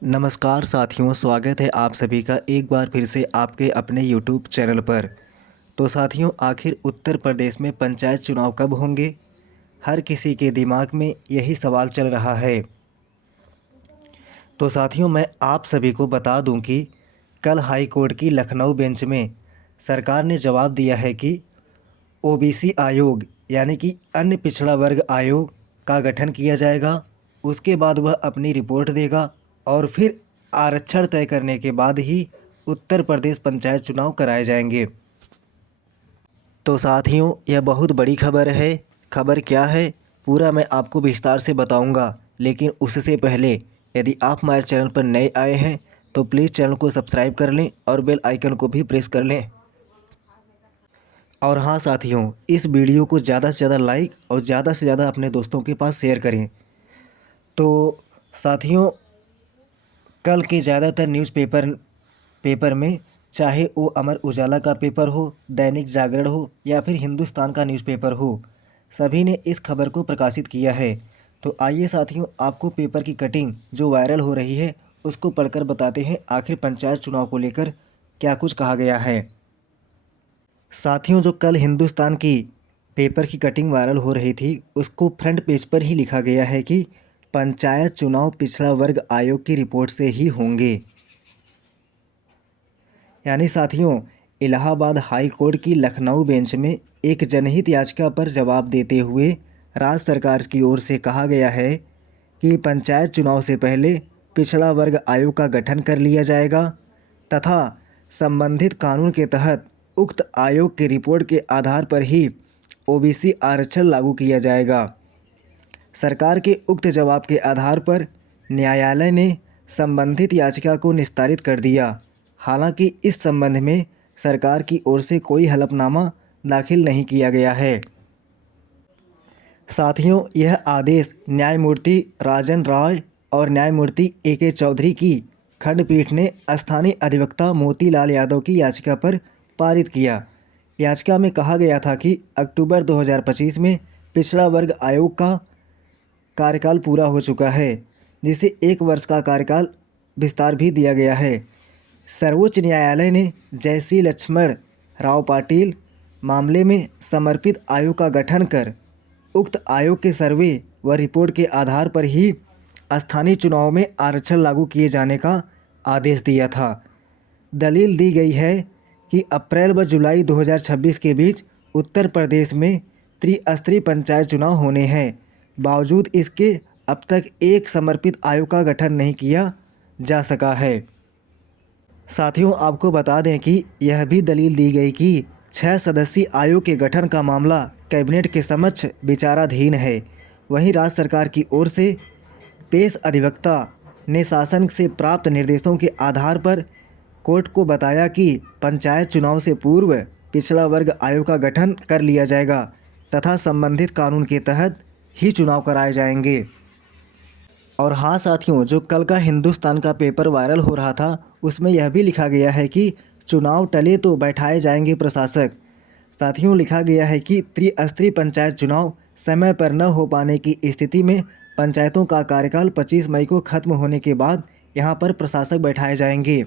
नमस्कार साथियों, स्वागत है आप सभी का एक बार फिर से आपके अपने यूट्यूब चैनल पर। तो साथियों, आखिर उत्तर प्रदेश में पंचायत चुनाव कब होंगे? हर किसी के दिमाग में यही सवाल चल रहा है। तो साथियों, मैं आप सभी को बता दूं कि कल हाई कोर्ट की लखनऊ बेंच में सरकार ने जवाब दिया है कि ओबीसी आयोग यानी कि अन्य पिछड़ा वर्ग आयोग का गठन किया जाएगा। उसके बाद वह अपनी रिपोर्ट देगा और फिर आरक्षण तय करने के बाद ही उत्तर प्रदेश पंचायत चुनाव कराए जाएंगे। तो साथियों, यह बहुत बड़ी खबर है। खबर क्या है पूरा मैं आपको विस्तार से बताऊंगा, लेकिन उससे पहले यदि आप हमारे चैनल पर नए आए हैं तो प्लीज़ चैनल को सब्सक्राइब कर लें और बेल आइकन को भी प्रेस कर लें। और हाँ साथियों, इस वीडियो को ज़्यादा से ज़्यादा लाइक और ज़्यादा से ज़्यादा अपने दोस्तों के पास शेयर करें। तो साथियों, कल के ज़्यादातर पेपर में, चाहे वो अमर उजाला का पेपर हो, दैनिक जागरण हो या फिर हिंदुस्तान का न्यूज़पेपर हो, सभी ने इस खबर को प्रकाशित किया है। तो आइए साथियों, आपको पेपर की कटिंग जो वायरल हो रही है उसको पढ़कर बताते हैं आखिर पंचायत चुनाव को लेकर क्या कुछ कहा गया है। साथियों, जो कल हिंदुस्तान की पेपर की कटिंग वायरल हो रही थी उसको फ्रंट पेज पर ही लिखा गया है कि पंचायत चुनाव पिछड़ा वर्ग आयोग की रिपोर्ट से ही होंगे। यानी साथियों, इलाहाबाद हाई कोर्ट की लखनऊ बेंच में एक जनहित याचिका पर जवाब देते हुए राज्य सरकार की ओर से कहा गया है कि पंचायत चुनाव से पहले पिछड़ा वर्ग आयोग का गठन कर लिया जाएगा तथा संबंधित कानून के तहत उक्त आयोग की रिपोर्ट के आधार पर ही ओबीसी आरक्षण लागू किया जाएगा। सरकार के उक्त जवाब के आधार पर न्यायालय ने संबंधित याचिका को निस्तारित कर दिया। हालांकि इस संबंध में सरकार की ओर से कोई हलफनामा दाखिल नहीं किया गया है। साथियों, यह आदेश न्यायमूर्ति राजन रॉय और न्यायमूर्ति ए.के. चौधरी की खंडपीठ ने स्थानीय अधिवक्ता मोतीलाल यादव की याचिका पर पारित किया। याचिका में कहा गया था कि अक्टूबर 2025 में पिछड़ा वर्ग आयोग का कार्यकाल पूरा हो चुका है, जिसे 1 वर्ष का कार्यकाल विस्तार भी दिया गया है। सर्वोच्च न्यायालय ने जयश्री लक्ष्मण राव पाटिल मामले में समर्पित आयोग का गठन कर उक्त आयोग के सर्वे व रिपोर्ट के आधार पर ही स्थानीय चुनाव में आरक्षण लागू किए जाने का आदेश दिया था। दलील दी गई है कि अप्रैल व जुलाई 2026 के बीच उत्तर प्रदेश में त्रिस्तरीय पंचायत चुनाव होने हैं। बावजूद इसके अब तक एक समर्पित आयोग का गठन नहीं किया जा सका है। साथियों, आपको बता दें कि यह भी दलील दी गई कि 6 सदस्यीय आयोग के गठन का मामला कैबिनेट के समक्ष विचाराधीन है। वहीं राज्य सरकार की ओर से पेश अधिवक्ता ने शासन से प्राप्त निर्देशों के आधार पर कोर्ट को बताया कि पंचायत चुनाव से पूर्व पिछड़ा वर्ग आयोग का गठन कर लिया जाएगा तथा संबंधित कानून के तहत ही चुनाव कराए जाएंगे। और हाँ साथियों, जो कल का हिंदुस्तान का पेपर वायरल हो रहा था उसमें यह भी लिखा गया है कि चुनाव टले तो बैठाए जाएंगे प्रशासक। साथियों, लिखा गया है कि त्रिस्तरीय पंचायत चुनाव समय पर न हो पाने की स्थिति में पंचायतों का कार्यकाल 25 मई को खत्म होने के बाद यहां पर प्रशासक बैठाए जाएंगे।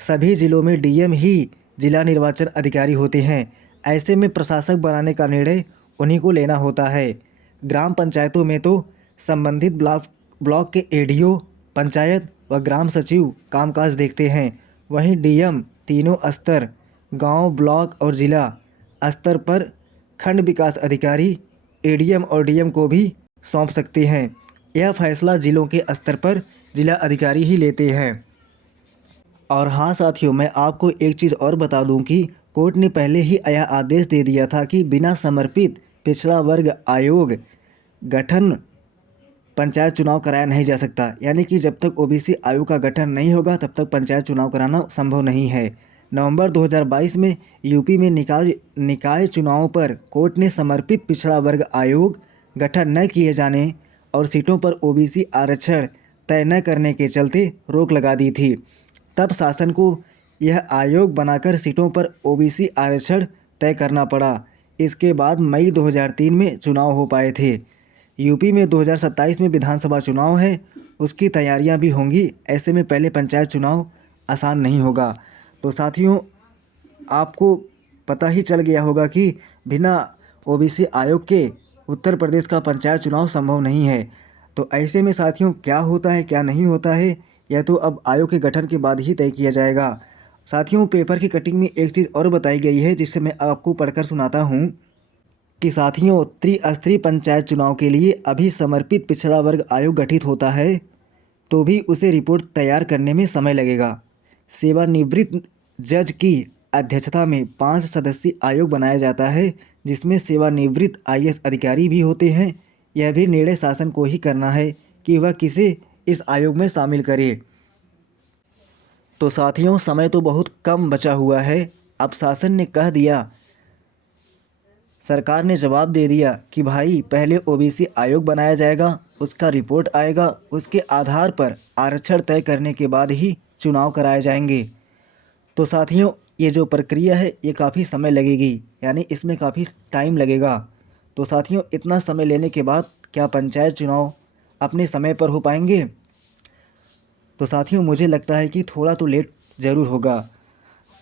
सभी जिलों में डीएम ही जिला निर्वाचन अधिकारी होते हैं। ऐसे में प्रशासक बनाने का निर्णय उन्हीं को लेना होता है। ग्राम पंचायतों में तो संबंधित ब्लॉक के एडीओ, पंचायत व ग्राम सचिव कामकाज देखते हैं। वहीं डीएम तीनों स्तर गांव, ब्लॉक और जिला स्तर पर खंड विकास अधिकारी एडीएम और डीएम को भी सौंप सकते हैं। यह फैसला जिलों के स्तर पर जिला अधिकारी ही लेते हैं। और हाँ साथियों, मैं आपको एक चीज़ और बता दूं कि कोर्ट ने पहले ही यह आदेश दे दिया था कि बिना समर्पित पिछड़ा वर्ग आयोग गठन पंचायत चुनाव कराया नहीं जा सकता। यानी कि जब तक ओबीसी आयोग का गठन नहीं होगा तब तक पंचायत चुनाव कराना संभव नहीं है। नवंबर 2022 में यूपी में निकाय चुनावों पर कोर्ट ने समर्पित पिछड़ा वर्ग आयोग गठन न किए जाने और सीटों पर ओबीसी आरक्षण तय न करने के चलते रोक लगा दी थी। तब शासन को यह आयोग बनाकर सीटों पर ओबीसी आरक्षण तय करना पड़ा। इसके बाद मई 2003 में चुनाव हो पाए थे। यूपी में 2027 में विधानसभा चुनाव है उसकी तैयारियां भी होंगी। ऐसे में पहले पंचायत चुनाव आसान नहीं होगा। तो साथियों, आपको पता ही चल गया होगा कि बिना ओबीसी आयोग के उत्तर प्रदेश का पंचायत चुनाव संभव नहीं है। तो ऐसे में साथियों, क्या होता है क्या नहीं होता है, यह तो अब आयोग के गठन के बाद ही तय किया जाएगा। साथियों, पेपर की कटिंग में एक चीज़ और बताई गई है जिससे मैं आपको पढ़कर सुनाता हूँ कि साथियों, त्रिस्तरीय पंचायत चुनाव के लिए अभी समर्पित पिछड़ा वर्ग आयोग गठित होता है तो भी उसे रिपोर्ट तैयार करने में समय लगेगा। सेवानिवृत्त जज की अध्यक्षता में 5 सदस्यीय आयोग बनाया जाता है जिसमें सेवानिवृत्त आईएएस अधिकारी भी होते हैं। यह भी निर्णय शासन को ही करना है कि वह किसे इस आयोग में शामिल करे। तो साथियों, समय तो बहुत कम बचा हुआ है। अब शासन ने कह दिया, सरकार ने जवाब दे दिया कि भाई पहले ओबीसी आयोग बनाया जाएगा, उसका रिपोर्ट आएगा, उसके आधार पर आरक्षण तय करने के बाद ही चुनाव कराए जाएंगे। तो साथियों, ये जो प्रक्रिया है ये काफ़ी समय लगेगी, यानी इसमें काफ़ी टाइम लगेगा। तो साथियों, इतना समय लेने के बाद क्या पंचायत चुनाव अपने समय पर हो पाएंगे? तो साथियों, मुझे लगता है कि थोड़ा तो लेट ज़रूर होगा।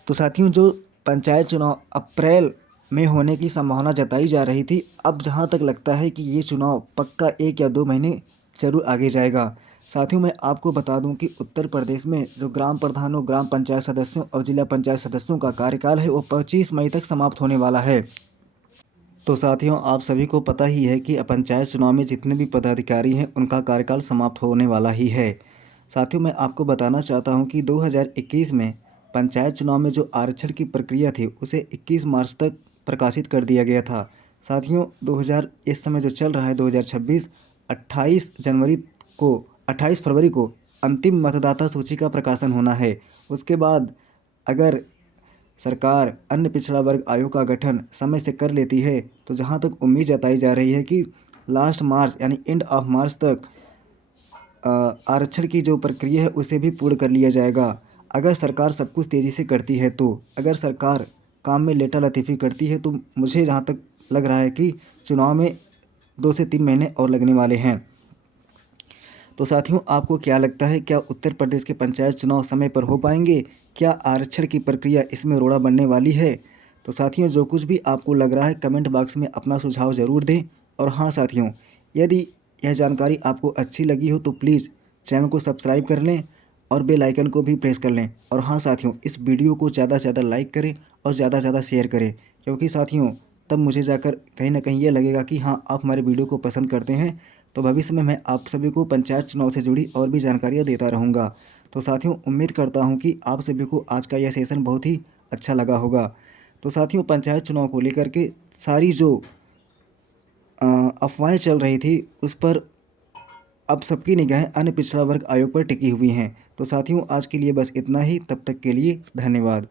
तो साथियों, जो पंचायत चुनाव अप्रैल में होने की संभावना जताई जा रही थी, अब जहां तक लगता है कि ये चुनाव पक्का 1 या 2 महीने ज़रूर आगे जाएगा। साथियों, मैं आपको बता दूं कि उत्तर प्रदेश में जो ग्राम प्रधानों, ग्राम पंचायत सदस्यों और जिला पंचायत सदस्यों का कार्यकाल है वो 25 मई तक समाप्त होने वाला है। तो साथियों, आप सभी को पता ही है कि पंचायत चुनाव में जितने भी पदाधिकारी हैं उनका कार्यकाल समाप्त होने वाला ही है। साथियों, मैं आपको बताना चाहता हूं कि 2021 में पंचायत चुनाव में जो आरक्षण की प्रक्रिया थी उसे 21 मार्च तक प्रकाशित कर दिया गया था। साथियों, 2000 इस समय जो चल रहा है 2026, 28 फरवरी को अंतिम मतदाता सूची का प्रकाशन होना है। उसके बाद अगर सरकार अन्य पिछड़ा वर्ग आयोग का गठन समय से कर लेती है तो जहां तक उम्मीद जताई जा रही है कि लास्ट मार्च यानी एंड ऑफ मार्च तक आरक्षण की जो प्रक्रिया है उसे भी पूर्ण कर लिया जाएगा। अगर सरकार सब कुछ तेज़ी से करती है तो, अगर सरकार काम में लेटा लतीफ़ी करती है तो मुझे जहाँ तक लग रहा है कि चुनाव में 2 से 3 महीने और लगने वाले हैं। तो साथियों, आपको क्या लगता है, क्या उत्तर प्रदेश के पंचायत चुनाव समय पर हो पाएंगे? क्या आरक्षण की प्रक्रिया इसमें रोड़ा बनने वाली है? तो साथियों, जो कुछ भी आपको लग रहा है कमेंट बॉक्स में अपना सुझाव ज़रूर दें। और हाँ साथियों, यदि यह जानकारी आपको अच्छी लगी हो तो प्लीज़ चैनल को सब्सक्राइब कर लें और बेल आइकन को भी प्रेस कर लें। और हाँ साथियों, इस वीडियो को ज़्यादा से ज़्यादा लाइक करें और ज़्यादा से ज़्यादा शेयर करें, क्योंकि साथियों तब मुझे जाकर कहीं ना कहीं ये लगेगा कि हाँ, आप हमारे वीडियो को पसंद करते हैं। तो भविष्य में मैं आप सभी को पंचायत चुनाव से जुड़ी और भी जानकारियाँ देता रहूँगा। तो साथियों, उम्मीद करता हूँ कि आप सभी को आज का यह सेशन बहुत ही अच्छा लगा होगा। तो साथियों, पंचायत चुनाव को लेकर के सारी जो अफवाहें चल रही थी उस पर अब सबकी निगाहें अन्य पिछड़ा वर्ग आयोग पर टिकी हुई हैं। तो साथियों, आज के लिए बस इतना ही। तब तक के लिए धन्यवाद।